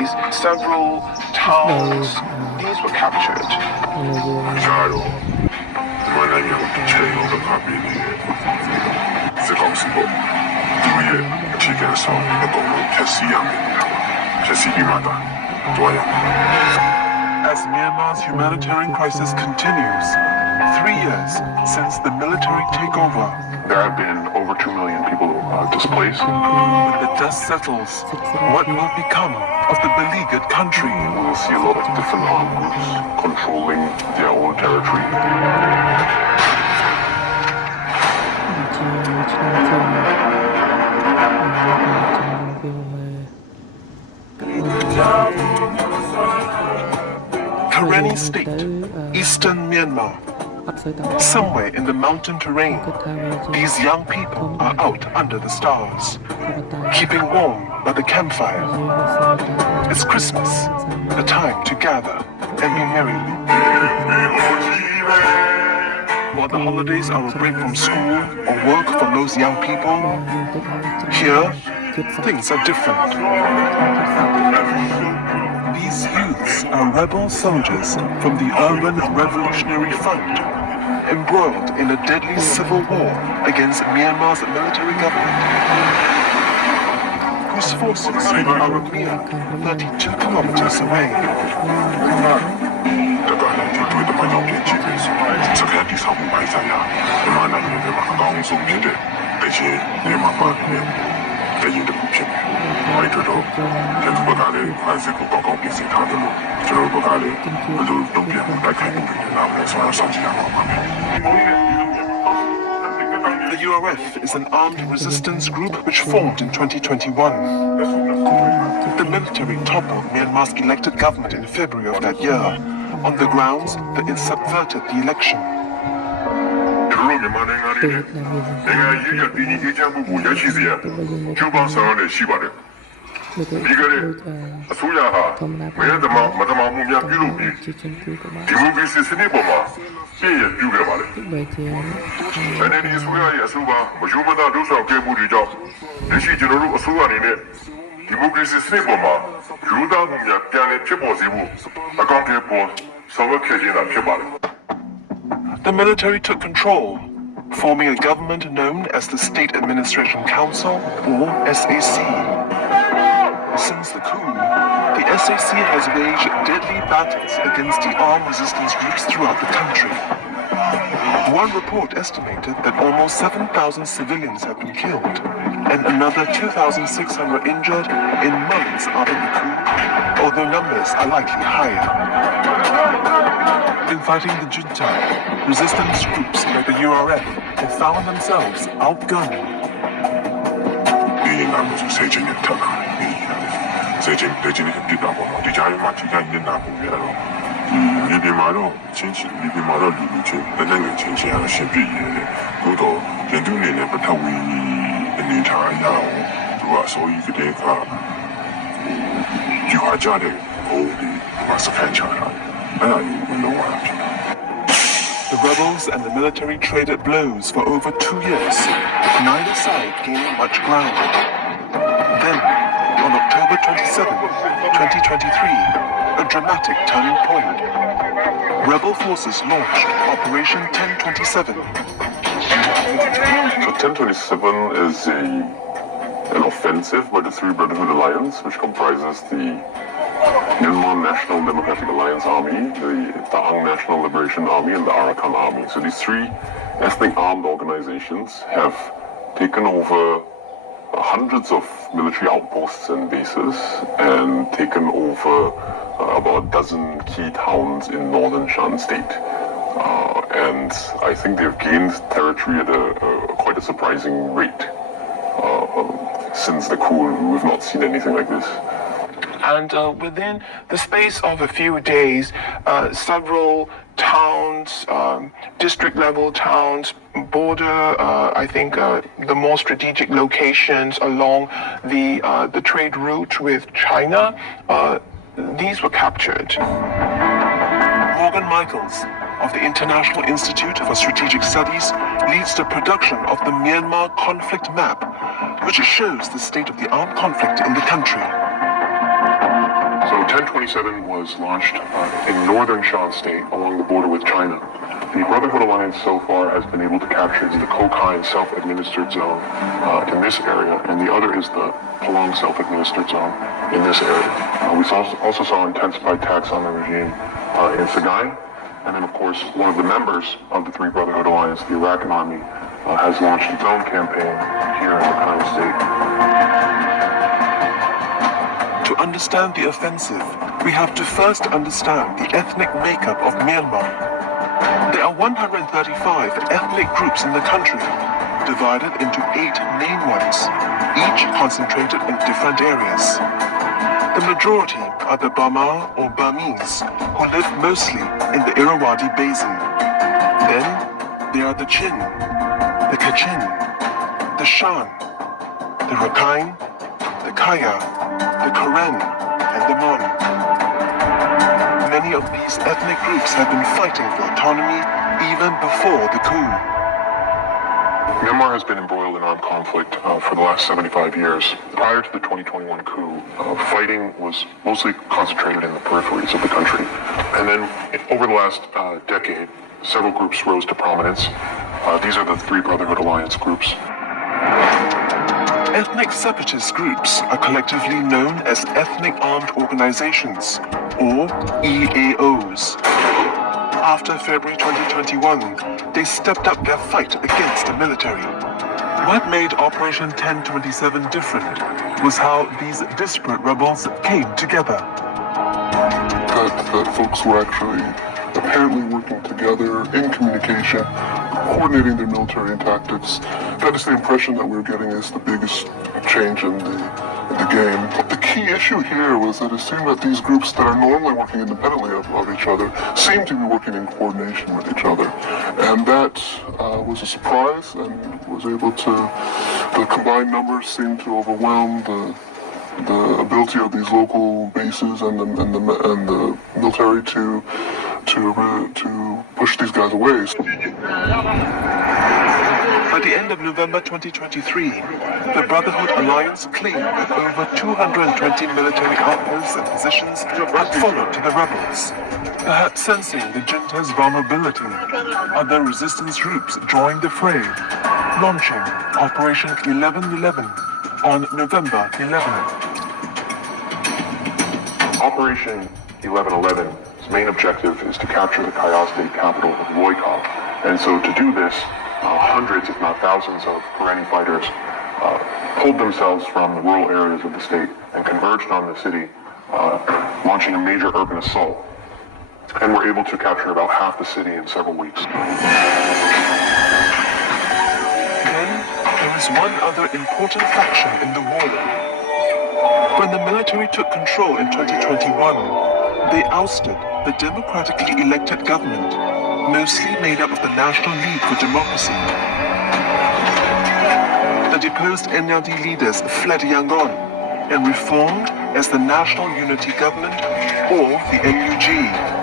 days, several towns, these were captured. As Myanmar's humanitarian crisis continues, 3 years since the military takeover, there have been over 2 million people displaced. When the dust settles, what will become of the beleaguered country? We'll see a lot of different armed groups controlling their own territory. Karenni State, eastern Myanmar. Somewhere in the mountain terrain, these young people are out under the stars, keeping warm by the campfire. It's Christmas, a time to gather and be merry. While the holidays are a break from school or work for most young people, here, things are different. These youths are rebel soldiers from the Urban Revolutionary Front, embroiled in a deadly civil war against Myanmar's military government, whose forces are a mere 32 kilometers away. The URF is an armed resistance group which formed in 2021. The military toppled Myanmar's elected government in February of that year on the grounds that it subverted the election. The military took control, forming a government known as the State Administration Council, or SAC. Since the coup, the SAC has waged deadly battles against the armed resistance groups throughout the country. One report estimated that almost 7,000 civilians have been killed and another 2,600 injured in months after the coup, although numbers are likely higher. In fighting the junta, resistance groups like the URF have found themselves outgunned. The rebels and the military traded blows for over 2 years, neither side gaining much ground. Then, on October 27, 2023, a dramatic turning point. Rebel forces launched Operation 1027. So 1027 is an offensive by the Three Brotherhood Alliance, which comprises the Myanmar National Democratic Alliance Army, the Tahang National Liberation Army, and the Arakan Army. So these three ethnic armed organizations have taken over hundreds of military outposts and bases and taken over about a dozen key towns in northern Shan State. And I think they've gained territory at quite a surprising rate. Since the coup, we've not seen anything like this. And within the space of a few days, several towns, district-level towns, border, I think the more strategic locations along the trade route with China, these were captured. Morgan Michaels of the International Institute for Strategic Studies leads the production of the Myanmar conflict map, which shows the state of the armed conflict in the country. 1027 was launched in northern Shan State along the border with China. The Brotherhood Alliance so far has been able to capture the Kokine self-administered zone in this area, and the other is the Palong self-administered zone in this area. We also saw intensified attacks on the regime in Sagaing, and then of course one of the members of the Three Brotherhood Alliance, the Iraqi Army, has launched its own campaign here in the Rakhine State. To understand the offensive, we have to first understand the ethnic makeup of Myanmar. There are 135 ethnic groups in the country, divided into 8 main ones, each concentrated in different areas. The majority are the Bama or Burmese, who live mostly in the Irrawaddy Basin. Then there are the Chin, the Kachin, the Shan, the Rakhine, the Kaya, the Karen, and the Mon. Many of these ethnic groups have been fighting for autonomy even before the coup. Myanmar has been embroiled in armed conflict for the last 75 years. Prior to the 2021 coup, fighting was mostly concentrated in the peripheries of the country. And then over the last decade, several groups rose to prominence. These are the Three Brotherhood Alliance groups. Ethnic separatist groups are collectively known as Ethnic Armed Organizations, or EAOs. After February 2021, they stepped up their fight against the military. What made Operation 1027 different was how these disparate rebels came together. That folks were actually apparently working together in communication, coordinating their military and tactics. That is the impression that we're getting is the biggest change in the game. The key issue here was that it seemed that these groups that are normally working independently of each other seemed to be working in coordination with each other. And that was a surprise, and was able to, the combined numbers seemed to overwhelm the ability of these local bases and the military to push these guys away. By the end of November 2023, the Brotherhood Alliance claimed that over 220 military outposts and positions had fallen to the rebels. Perhaps sensing the junta's vulnerability, other resistance groups joined the fray, launching Operation 1111 on November 11th. Operation 1111's main objective is to capture the Kaya State capital of Loikop. And so to do this, hundreds, if not thousands, of Karenni fighters pulled themselves from the rural areas of the state and converged on the city, launching a major urban assault. And were able to capture about half the city in several weeks. Then there is one other important faction in the war. When the military took control in 2021, they ousted the democratically elected government, mostly made up of the National League for Democracy. The deposed NLD leaders fled Yangon and reformed as the National Unity Government, or the NUG.